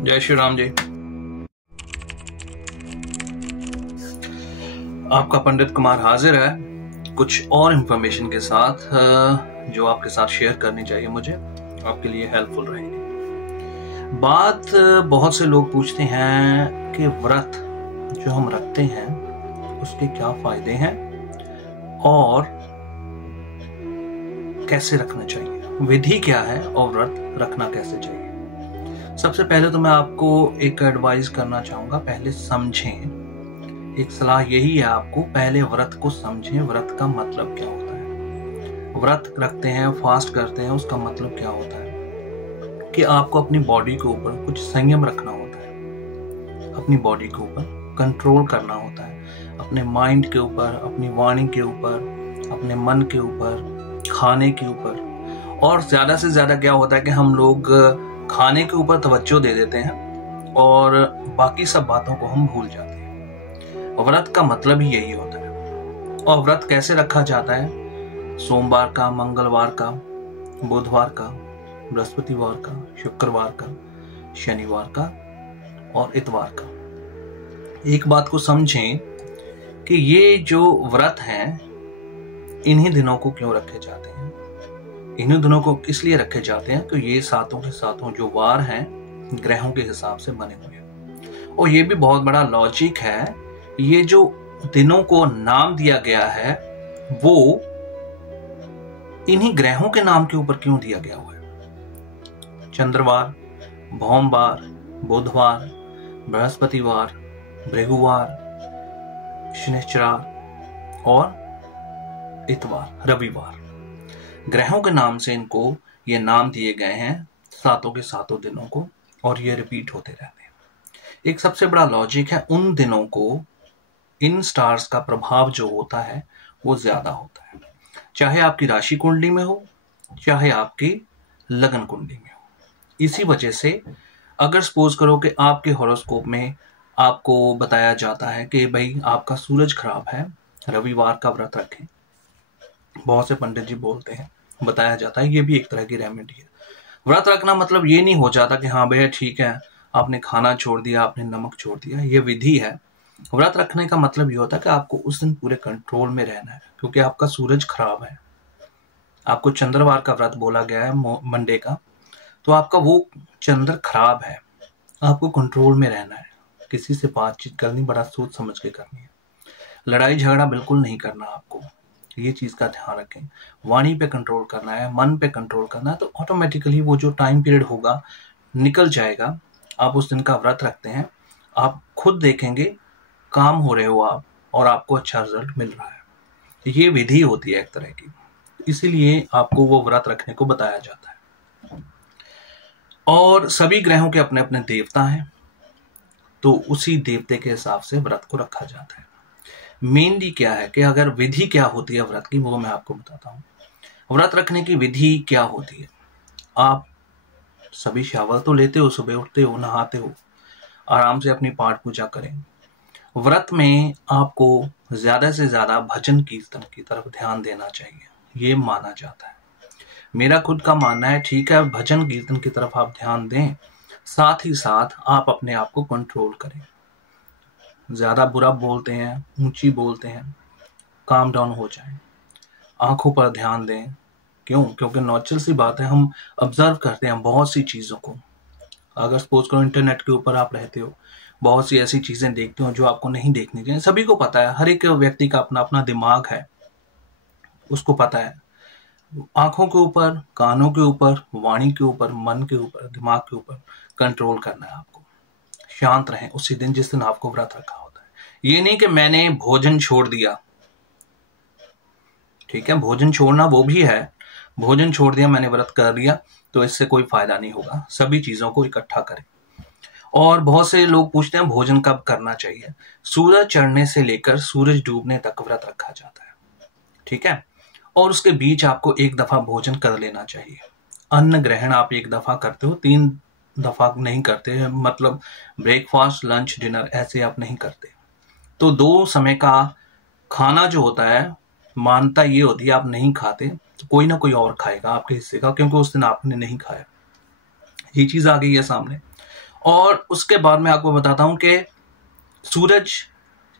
जय श्री राम जी। आपका पंडित कुमार हाजिर है कुछ और इंफॉर्मेशन के साथ जो आपके साथ शेयर करनी चाहिए, मुझे आपके लिए हेल्पफुल रहेगी। बात बहुत से लोग पूछते हैं कि व्रत जो हम रखते हैं उसके क्या फायदे हैं और कैसे रखना चाहिए, विधि क्या है और व्रत रखना कैसे चाहिए। सबसे पहले तो मैं आपको एक एडवाइस करना चाहूंगा, पहले समझें। एक सलाह यही है आपको, पहले व्रत को समझें। व्रत का मतलब क्या होता है, व्रत रखते हैं, फास्ट करते हैं, उसका मतलब क्या होता है कि आपको अपनी बॉडी के ऊपर कुछ संयम रखना होता है, अपनी बॉडी के ऊपर कंट्रोल करना होता है, अपने माइंड के ऊपर, अपनी वाणी के ऊपर, अपने मन के ऊपर, खाने के ऊपर। और ज्यादा से ज्यादा क्या होता है कि हम लोग खाने के ऊपर तवज्जो दे देते हैं और बाकी सब बातों को हम भूल जाते हैं। व्रत का मतलब ही यही होता है। और व्रत कैसे रखा जाता है? सोमवार का, मंगलवार का, बुधवार का, बृहस्पतिवार का, शुक्रवार का, शनिवार का और इतवार का। एक बात को समझें कि ये जो व्रत हैं इन्हीं दिनों को क्यों रखे जाते हैं। इन्हीं दिनों को इसलिए रखे जाते हैं कि ये सातों के सातों जो वार हैं ग्रहों के हिसाब से बने हुए हैं। और ये भी बहुत बड़ा लॉजिक है, ये जो दिनों को नाम दिया गया है वो इन्हीं ग्रहों के नाम के ऊपर क्यों दिया गया हुआ है। चंद्रवार, भौमवार, बुधवार, बृहस्पतिवार, भृगुवार, शनिचर और इतवार, रविवार, ग्रहों के नाम से इनको ये नाम दिए गए हैं सातों के सातों दिनों को, और ये रिपीट होते रहते हैं। एक सबसे बड़ा लॉजिक है, उन दिनों को इन स्टार्स का प्रभाव जो होता है वो ज्यादा होता है, चाहे आपकी राशि कुंडली में हो, चाहे आपकी लगन कुंडली में हो। इसी वजह से अगर सपोज करो कि आपके हॉरोस्कोप में आपको बताया जाता है कि भाई आपका सूरज खराब है, रविवार का व्रत रखें, बहुत से पंडित जी बोलते हैं, बताया जाता है, ये भी एक तरह की रेमेडी है। व्रत रखना मतलब ये नहीं हो जाता कि हाँ भैया ठीक है आपने खाना छोड़ दिया, आपने नमक छोड़ दिया, ये विधि है। व्रत रखने का मतलब ये होता है कि आपको उस दिन पूरे कंट्रोल में रहना है, क्योंकि आपका सूरज खराब है। आपको चंद्रवार का व्रत बोला गया है, मंडे का, तो आपका वो चंद्र खराब है, आपको कंट्रोल में रहना है, किसी से बातचीत करनी बड़ा सोच समझ के करनी है, लड़ाई झगड़ा बिल्कुल नहीं करना आपको, ये चीज का ध्यान रखें। वाणी पे कंट्रोल करना है, मन पे कंट्रोल करना है, तो ऑटोमेटिकली वो जो टाइम पीरियड होगा निकल जाएगा। आप उस दिन का व्रत रखते हैं, आप खुद देखेंगे काम हो रहे हो आप और आपको अच्छा रिजल्ट मिल रहा है। ये विधि होती है एक तरह की, इसीलिए आपको वो व्रत रखने को बताया जाता है। और सभी ग्रहों के अपने अपने देवता हैं, तो उसी देवते के हिसाब से व्रत को रखा जाता है। मेनली क्या है कि अगर विधि क्या होती है व्रत की, वो मैं आपको बताता हूँ। व्रत रखने की विधि क्या होती है, आप सभी शावर तो लेते हो, सुबह उठते हो, नहाते हो, आराम से अपनी पाठ पूजा करें। व्रत में आपको ज्यादा से ज्यादा भजन कीर्तन की तरफ ध्यान देना चाहिए, ये माना जाता है। मेरा खुद का मानना है, ठीक है भजन कीर्तन की तरफ आप ध्यान दें, साथ ही साथ आप अपने आप को कंट्रोल करें। ज्यादा बुरा बोलते हैं, ऊंची बोलते हैं, काम डाउन हो जाए, आंखों पर ध्यान दें। क्यों? क्योंकि नेचुरल सी बात है, हम ऑब्जर्व करते हैं बहुत सी चीजों को। अगर सपोज करो इंटरनेट के ऊपर आप रहते हो, बहुत सी ऐसी चीजें देखते हो जो आपको नहीं देखनी चाहिए। सभी को पता है, हर एक व्यक्ति का अपना अपना दिमाग है, उसको पता है। आंखों के ऊपर, कानों के ऊपर, वाणी के ऊपर, मन के ऊपर, दिमाग के ऊपर कंट्रोल करना है आपको। शांत रहें उसी दिन जिस दिन आपको व्रत रखा होता है। ये नहीं कि मैंने भोजन छोड़ दिया, ठीक है भोजन छोड़ना वो भी है, भोजन छोड़ दिया, मैंने व्रत कर लिया, तो इससे कोई फायदा नहीं होगा। सभी चीजों को इकट्ठा करें। और बहुत से लोग पूछते हैं भोजन कब करना चाहिए। सूरज चढ़ने से लेकर सूरज डूबने तक व्रत रखा जाता है, ठीक है। और उसके बीच आपको एक दफा भोजन कर लेना चाहिए। अन्न ग्रहण आप एक दफा करते हो, 3 दफा नहीं करते, मतलब ब्रेकफास्ट, लंच, डिनर ऐसे आप नहीं करते। तो 2 समय का खाना जो होता है, मानता ये होती है आप नहीं खाते तो कोई ना कोई और खाएगा आपके हिस्से का, क्योंकि उस दिन आपने नहीं खाया। ये चीज आ गई है सामने। और उसके बाद मैं आपको बताता हूं कि सूरज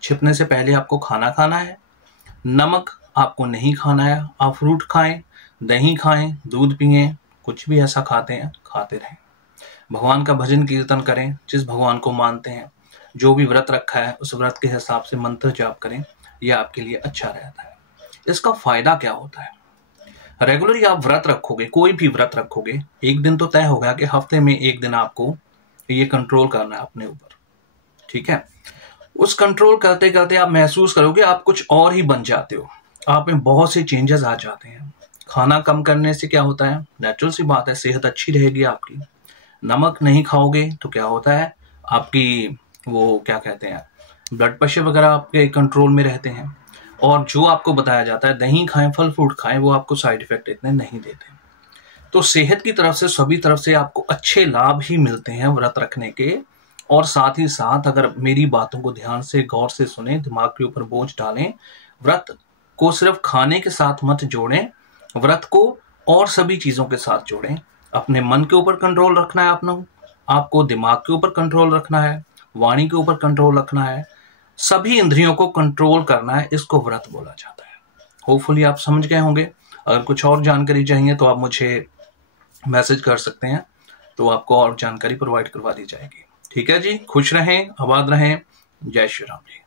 छिपने से पहले आपको खाना खाना है, नमक आपको नहीं खाना है, आप फ्रूट खाएं, दही खाएं, दूध पिएं, कुछ भी ऐसा खाते हैं खाते रहें। भगवान का भजन कीर्तन करें, जिस भगवान को मानते हैं, जो भी व्रत रखा है उस व्रत के हिसाब से मंत्र जाप करें, यह आपके लिए अच्छा रहता है। इसका फायदा क्या होता है? रेगुलरली आप व्रत रखोगे, कोई भी व्रत रखोगे, एक दिन तो तय होगा कि हफ्ते में एक दिन आपको ये कंट्रोल करना है अपने ऊपर, ठीक है। उस कंट्रोल करते करते आप महसूस करोगे आप कुछ और ही बन जाते हो, आप में बहुत से चेंजेस आ जाते हैं। खाना कम करने से क्या होता है, नेचुरल सी बात है, सेहत अच्छी रहेगी आपकी। नमक नहीं खाओगे तो क्या होता है, आपकी वो क्या कहते हैं, ब्लड प्रेशर वगैरह आपके कंट्रोल में रहते हैं। और जो आपको बताया जाता है दही खाएं, फल फ्रूट खाएं, वो आपको साइड इफेक्ट इतने नहीं देते। तो सेहत की तरफ से सभी तरफ से आपको अच्छे लाभ ही मिलते हैं व्रत रखने के। और साथ ही साथ अगर मेरी बातों को ध्यान से गौर से सुने, दिमाग के ऊपर बोझ डालें, व्रत को सिर्फ खाने के साथ मत जोड़ें, व्रत को और सभी चीजों के साथ जोड़ें। अपने मन के ऊपर कंट्रोल रखना है अपना, आपको दिमाग के ऊपर कंट्रोल रखना है, वाणी के ऊपर कंट्रोल रखना है, सभी इंद्रियों को कंट्रोल करना है, इसको व्रत बोला जाता है। होपफुली आप समझ गए होंगे। अगर कुछ और जानकारी चाहिए तो आप मुझे मैसेज कर सकते हैं, तो आपको और जानकारी प्रोवाइड करवा दी जाएगी। ठीक है जी, खुश रहें, आबाद रहें, जय श्री राम जी।